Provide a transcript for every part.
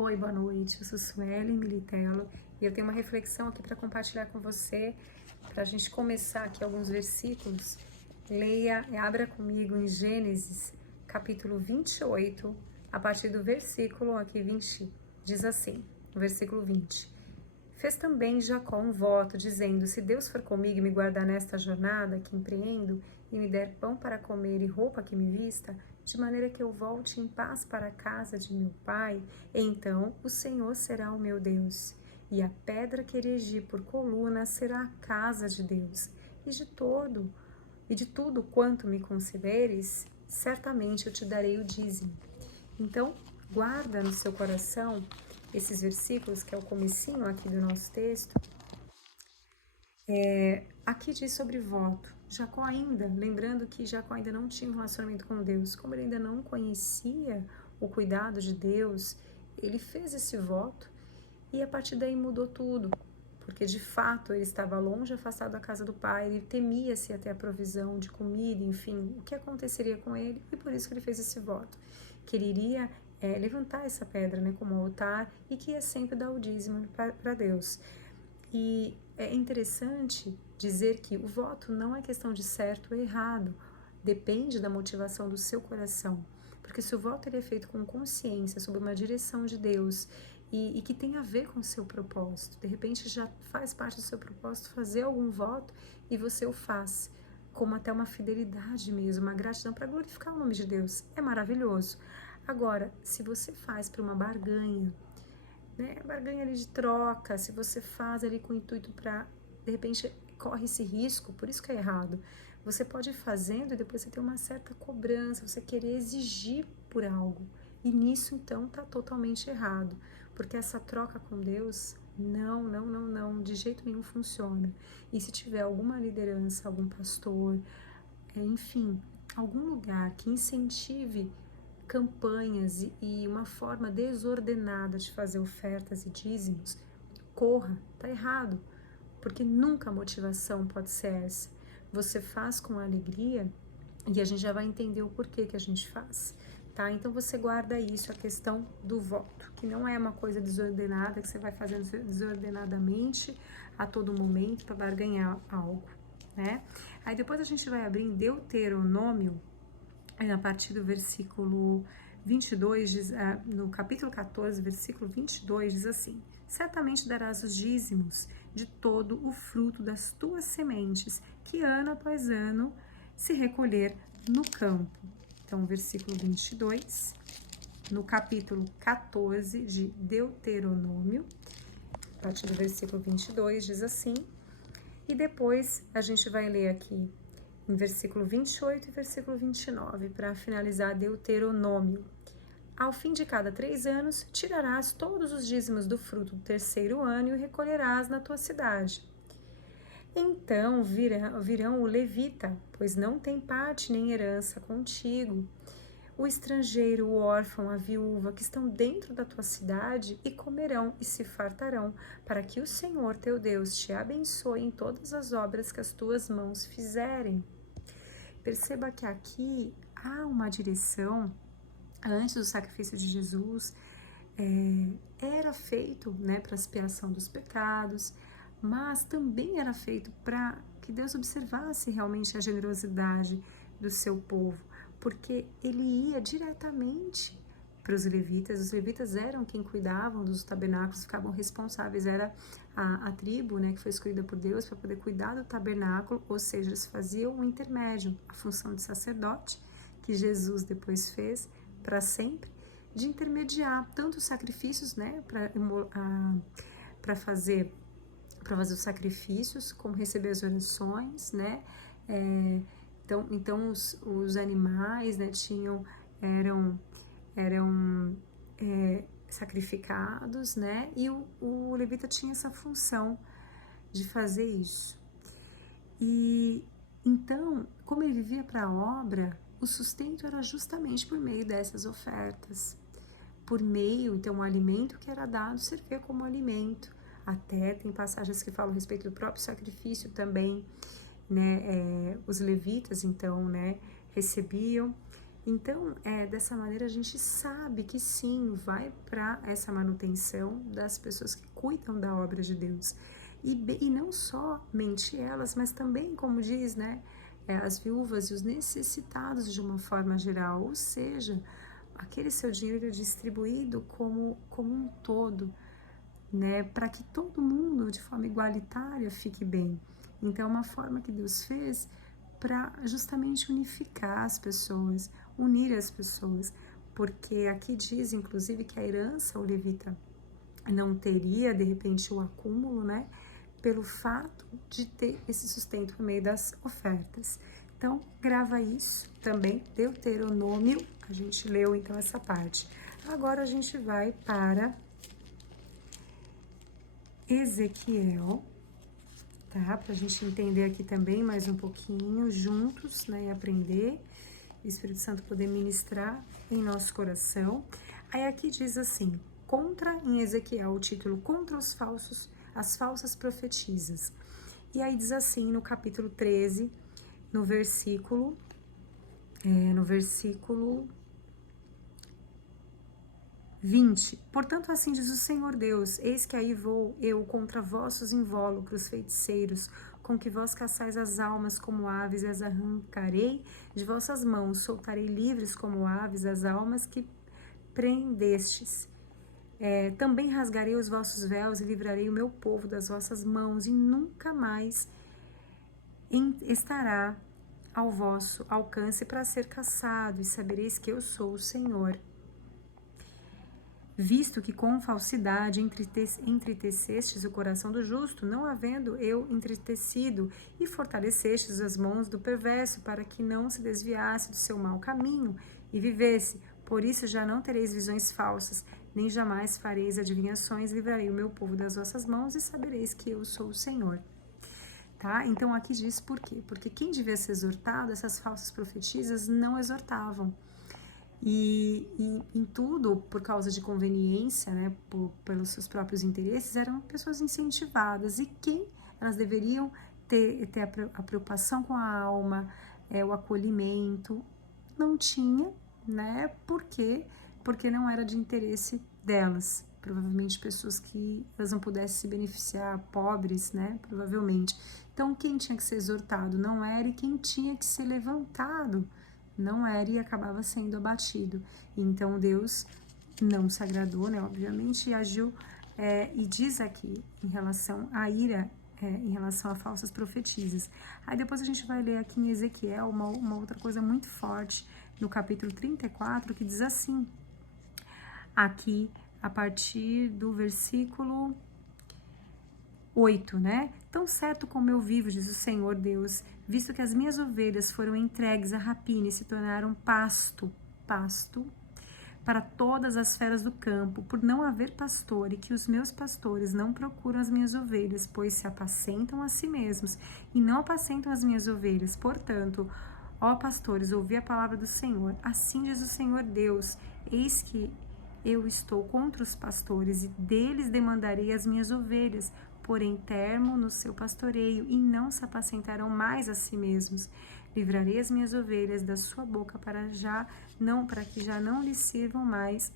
Oi, boa noite. Eu sou Suelen Militello e eu tenho uma reflexão aqui para compartilhar com você, para a gente começar aqui alguns versículos. Leia e abra comigo em Gênesis, capítulo 28, a partir do versículo aqui 20. Diz assim, no versículo 20. Fez também Jacó um voto, dizendo: se Deus for comigo e me guardar nesta jornada que empreendo, e me der pão para comer e roupa que me vista, de maneira que eu volte em paz para a casa de meu pai, então o Senhor será o meu Deus. E a pedra que erigi por coluna será a casa de Deus. E de tudo quanto me concederes, certamente eu te darei o dízimo. Então, guarda no seu coração esses versículos, que é o comecinho aqui do nosso texto. Aqui diz sobre voto. Jacó ainda, lembrando que Jacó ainda não tinha um relacionamento com Deus, como ele ainda não conhecia o cuidado de Deus, ele fez esse voto e a partir daí mudou tudo, porque de fato ele estava longe, afastado da casa do pai, ele temia-se até a provisão de comida, enfim, o que aconteceria com ele, e por isso que ele fez esse voto, que ele iria levantar essa pedra, né, como altar, e que ia sempre dar o dízimo para Deus. E é interessante dizer que o voto não é questão de certo ou errado, depende da motivação do seu coração. Porque se o voto ele é feito com consciência, sob uma direção de Deus e que tem a ver com o seu propósito, de repente já faz parte do seu propósito fazer algum voto e você o faz, como até uma fidelidade mesmo, uma gratidão para glorificar o nome de Deus, é maravilhoso. Agora, se você faz para uma barganha, né, barganha ali de troca, se você faz ali com o intuito para, de repente, corre esse risco, por isso que é errado. Você pode ir fazendo e depois você ter uma certa cobrança, você querer exigir por algo. E nisso, então, tá totalmente errado. Porque essa troca com Deus, não, de jeito nenhum funciona. E se tiver alguma liderança, algum pastor, enfim, algum lugar que incentive campanhas e uma forma desordenada de fazer ofertas e dízimos, corra, tá errado, porque nunca a motivação pode ser essa. Você faz com alegria e a gente já vai entender o porquê que a gente faz, tá? Então você guarda isso, a questão do voto, que não é uma coisa desordenada, que você vai fazendo desordenadamente a todo momento para barganhar algo, né? Aí depois a gente vai abrir em Deuteronômio, a partir do versículo 22, no capítulo 14, versículo 22, diz assim: certamente darás os dízimos de todo o fruto das tuas sementes, que ano após ano se recolher no campo. Então, versículo 22, no capítulo 14 de Deuteronômio, a partir do versículo 22, diz assim, e depois a gente vai ler aqui em versículo 28 e versículo 29, para finalizar Deuteronômio. Ao fim de cada 3 anos, tirarás todos os dízimos do fruto do terceiro ano e o recolherás na tua cidade. Então virão o levita, pois não tem parte nem herança contigo, o estrangeiro, o órfão, a viúva, que estão dentro da tua cidade, e comerão e se fartarão, para que o Senhor teu Deus te abençoe em todas as obras que as tuas mãos fizerem. Perceba que aqui há uma direção. Antes do sacrifício de Jesus, era feito, né, para expiação dos pecados, mas também era feito para que Deus observasse realmente a generosidade do seu povo, porque ele ia diretamente para os levitas eram quem cuidavam dos tabernáculos, ficavam responsáveis, era a tribo, né, que foi escolhida por Deus para poder cuidar do tabernáculo, ou seja, eles faziam um intermédio, a função de sacerdote, que Jesus depois fez para sempre, de intermediar tanto os sacrifícios, né, para fazer os sacrifícios, como receber as orações, né, então os animais, né, eram sacrificados, né, e o levita tinha essa função de fazer isso. E então, como ele vivia para a obra, o sustento era justamente por meio dessas ofertas. Por meio, então, o alimento que era dado servia como alimento. Até tem passagens que falam a respeito do próprio sacrifício também, né? Os levitas, então, né, recebiam. Então, dessa maneira a gente sabe que sim, vai para essa manutenção das pessoas que cuidam da obra de Deus. E não somente elas, mas também, como diz, né, as viúvas e os necessitados de uma forma geral, ou seja, aquele seu dinheiro distribuído como um todo, né, para que todo mundo, de forma igualitária, fique bem. Então, é uma forma que Deus fez para justamente unificar as pessoas, unir as pessoas, porque aqui diz, inclusive, que a herança o levita não teria, de repente, o acúmulo, né, pelo fato de ter esse sustento por meio das ofertas. Então, grava isso também, Deuteronômio, a gente leu então essa parte. Agora a gente vai para Ezequiel, tá? Para a gente entender aqui também mais um pouquinho juntos, né? E aprender, o Espírito Santo poder ministrar em nosso coração. Aí aqui diz assim, em Ezequiel, o título, contra as falsas profetisas. E aí diz assim, no capítulo 13, no versículo 20. Portanto, assim diz o Senhor Deus, eis que aí vou eu contra vossos invólucros feiticeiros, com que vós caçais as almas como aves, e as arrancarei de vossas mãos, soltarei livres como aves as almas que prendestes. Também rasgarei os vossos véus e livrarei o meu povo das vossas mãos, e nunca mais estará ao vosso alcance para ser caçado, e sabereis que eu sou o Senhor. Visto que com falsidade entritecestes o coração do justo, não havendo eu entritecido, e fortalecestes as mãos do perverso, para que não se desviasse do seu mau caminho e vivesse. Por isso já não tereis visões falsas, nem jamais fareis adivinhações, livrarei o meu povo das vossas mãos, e sabereis que eu sou o Senhor. Tá? Então aqui diz por quê? Porque quem devia ser exortado, essas falsas profetisas não exortavam. E em tudo, por causa de conveniência, né, pelos seus próprios interesses, eram pessoas incentivadas. E quem elas deveriam ter a preocupação com a alma, o acolhimento, não tinha, né? Por quê? Porque não era de interesse delas. Provavelmente pessoas que elas não pudessem se beneficiar, pobres, né? Provavelmente. Então, quem tinha que ser exortado não era, e quem tinha que ser levantado não era, e acabava sendo abatido. Então Deus não se agradou, né, obviamente, e agiu, e diz aqui em relação à ira, em relação a falsas profetisas. Aí depois a gente vai ler aqui em Ezequiel uma outra coisa muito forte, no capítulo 34, que diz assim, aqui a partir do versículo 8, né? Tão certo como eu vivo, diz o Senhor Deus, visto que as minhas ovelhas foram entregues à rapina e se tornaram pasto para todas as feras do campo, por não haver pastor, e que os meus pastores não procuram as minhas ovelhas, pois se apacentam a si mesmos e não apacentam as minhas ovelhas. Portanto, ó pastores, ouvi a palavra do Senhor. Assim diz o Senhor Deus, eis que eu estou contra os pastores, e deles demandarei as minhas ovelhas, porém termo no seu pastoreio, e não se apacentarão mais a si mesmos. Livrarei as minhas ovelhas da sua boca, para que já não lhes sirvam mais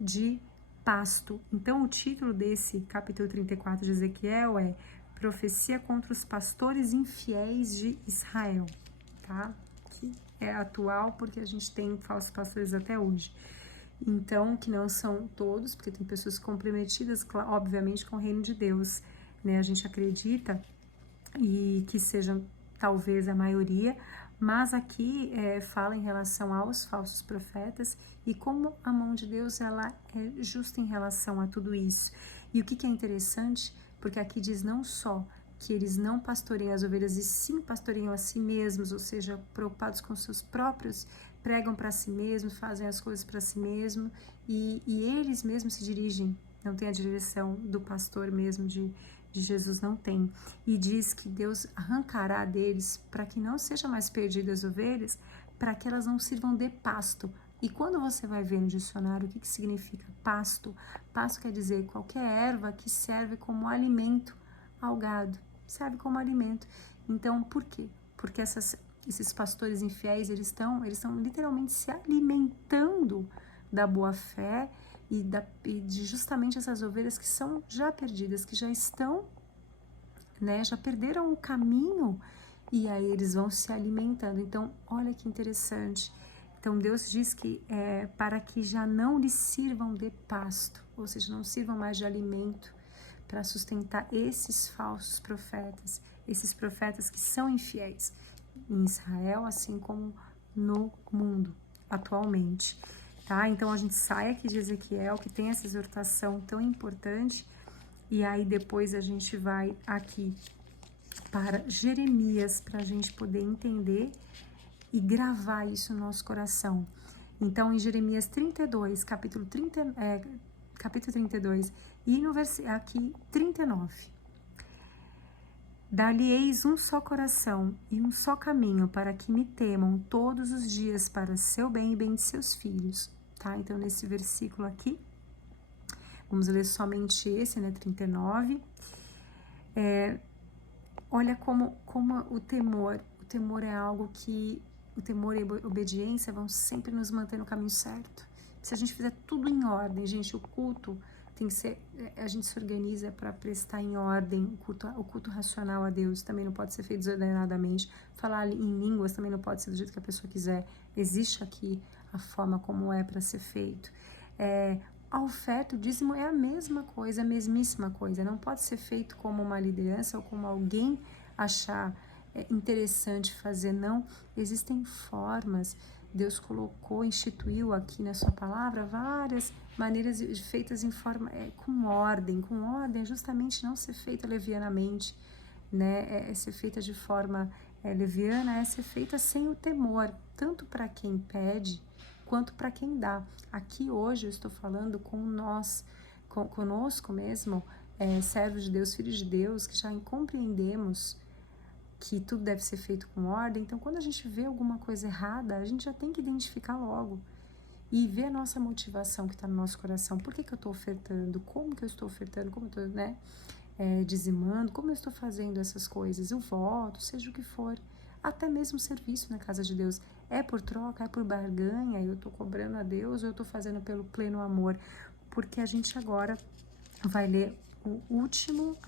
de pasto. Então, o título desse capítulo 34 de Ezequiel é Profecia contra os pastores infiéis de Israel, tá? Que é atual, porque a gente tem falsos pastores até hoje. Então, que não são todos, porque tem pessoas comprometidas, obviamente, com o reino de Deus, né? A gente acredita e que sejam talvez a maioria, mas aqui fala em relação aos falsos profetas e como a mão de Deus ela é justa em relação a tudo isso. E o que é interessante, porque aqui diz não só que eles não pastoreiam as ovelhas e sim pastoreiam a si mesmos, ou seja, preocupados com seus próprios, pregam para si mesmos, fazem as coisas para si mesmos e eles mesmos se dirigem, não tem a direção do pastor mesmo de Jesus, não tem. E diz que Deus arrancará deles para que não sejam mais perdidas as ovelhas, para que elas não sirvam de pasto. E quando você vai ver no dicionário o que significa pasto, pasto quer dizer qualquer erva que serve como alimento ao gado, serve como alimento. Então, por quê? Porque essas esses pastores infiéis, eles estão literalmente se alimentando da boa fé e de justamente essas ovelhas que são já perdidas, que já estão, né, já perderam o caminho, e aí eles vão se alimentando. Então, olha que interessante. Então, Deus diz que para que já não lhes sirvam de pasto, ou seja, não sirvam mais de alimento para sustentar esses falsos profetas, esses profetas que são infiéis em Israel, assim como no mundo atualmente, tá? Então a gente sai aqui de Ezequiel, que tem essa exortação tão importante, e aí depois a gente vai aqui para Jeremias, para a gente poder entender e gravar isso no nosso coração. Então, em Jeremias 32, capítulo 32, e no aqui 39. Dar-lhe-eis um só coração e um só caminho, para que me temam todos os dias para seu bem e bem de seus filhos. Tá? Então, nesse versículo aqui, vamos ler somente esse, né, 39. Olha como o temor é algo que, o temor e a obediência vão sempre nos manter no caminho certo. Se a gente fizer tudo em ordem, gente, o culto tem que ser, a gente se organiza para prestar em ordem, o culto racional a Deus também não pode ser feito desordenadamente, falar em línguas também não pode ser do jeito que a pessoa quiser, existe aqui a forma como é para ser feito. A oferta, o dízimo é a mesma coisa, a mesmíssima coisa, não pode ser feito como uma liderança ou como alguém achar interessante fazer, não, existem formas. Deus colocou, instituiu aqui na sua palavra várias maneiras feitas em forma, com ordem justamente não ser feita levianamente, né, ser feita de forma leviana, é ser feita sem o temor, tanto para quem pede, quanto para quem dá. Aqui hoje eu estou falando com nós, conosco mesmo, servos de Deus, filhos de Deus, que já compreendemos que tudo deve ser feito com ordem. Então, quando a gente vê alguma coisa errada, a gente já tem que identificar logo e ver a nossa motivação que está no nosso coração. Por que eu estou ofertando? Como que eu estou ofertando? Como eu estou, dizimando? Como eu estou fazendo essas coisas? O voto, seja o que for. Até mesmo o serviço na casa de Deus. É por troca, é por barganha, eu estou cobrando a Deus ou eu estou fazendo pelo pleno amor? Porque a gente agora vai ler o último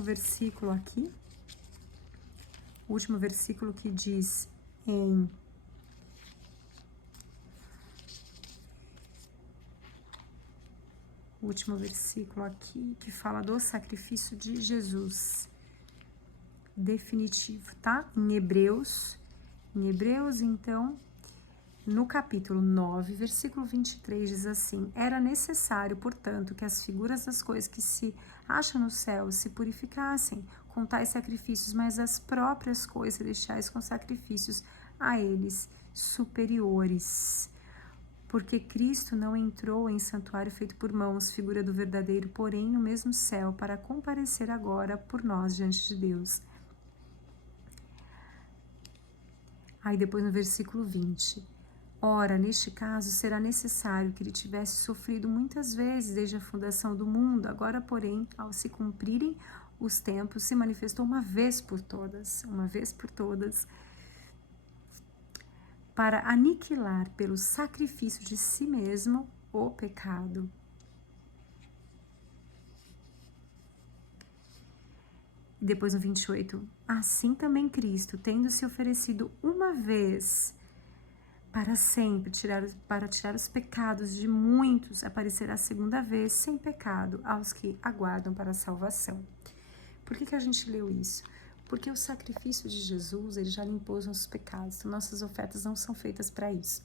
versículo aqui, o último versículo que diz o último versículo aqui, que fala do sacrifício de Jesus, definitivo, tá? Em Hebreus, então, no capítulo 9, versículo 23, diz assim: era necessário, portanto, que as figuras das coisas que se acham no céu se purificassem com tais sacrifícios, mas as próprias coisas celestiais com sacrifícios a eles superiores. Porque Cristo não entrou em santuário feito por mãos, figura do verdadeiro, porém no mesmo céu, para comparecer agora por nós diante de Deus. Aí depois no versículo 20. Ora, neste caso, será necessário que ele tivesse sofrido muitas vezes desde a fundação do mundo. Agora, porém, ao se cumprirem os tempos, se manifestou uma vez por todas, para aniquilar pelo sacrifício de si mesmo o pecado. E depois no 28, assim também Cristo, tendo se oferecido uma vez para sempre, para tirar os pecados de muitos, aparecerá a segunda vez sem pecado aos que aguardam para a salvação. Por que a gente leu isso? Porque o sacrifício de Jesus, ele já limpou os nossos pecados, então nossas ofertas não são feitas para isso.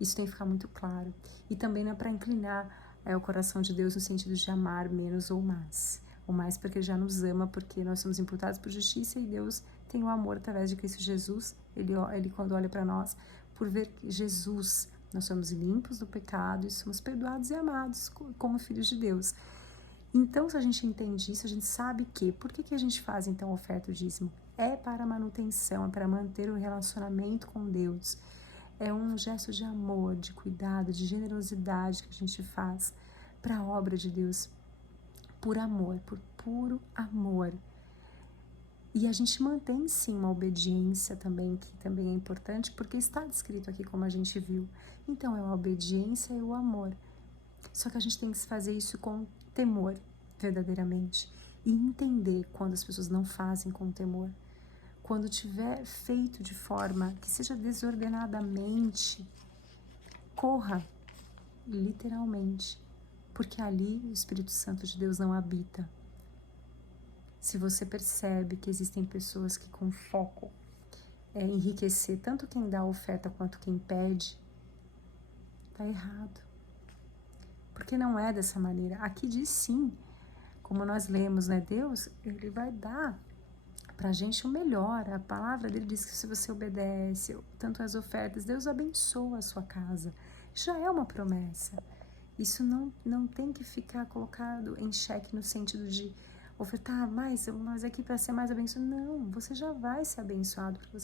Isso tem que ficar muito claro. E também não é para inclinar o coração de Deus no sentido de amar menos ou mais. Ou mais porque ele já nos ama, porque nós somos imputados por justiça e Deus tem o amor através de Cristo Jesus. Ele quando olha para nós, por ver Jesus, nós somos limpos do pecado e somos perdoados e amados como filhos de Deus. Então, se a gente entende isso, a gente sabe que, por que a gente faz então a oferta, o dízimo? É para manutenção, é para manter o relacionamento com Deus. É um gesto de amor, de cuidado, de generosidade que a gente faz para a obra de Deus, por amor, por puro amor. E a gente mantém sim uma obediência também, que também é importante, porque está descrito aqui como a gente viu. Então é a obediência e o amor. Só que a gente tem que fazer isso com temor, verdadeiramente. E entender quando as pessoas não fazem com temor. Quando tiver feito de forma que seja desordenadamente, corra, literalmente. Porque ali o Espírito Santo de Deus não habita. Se você percebe que existem pessoas que com foco enriquecer tanto quem dá a oferta quanto quem pede, tá errado. Porque não é dessa maneira. Aqui diz sim, como nós lemos, né? Deus, ele vai dar pra gente o melhor. A palavra dele diz que se você obedece tanto às ofertas, Deus abençoa a sua casa. Já é uma promessa. Isso não tem que ficar colocado em xeque no sentido de ofertar mais, mas aqui para ser mais abençoado. Não, você já vai ser abençoado, porque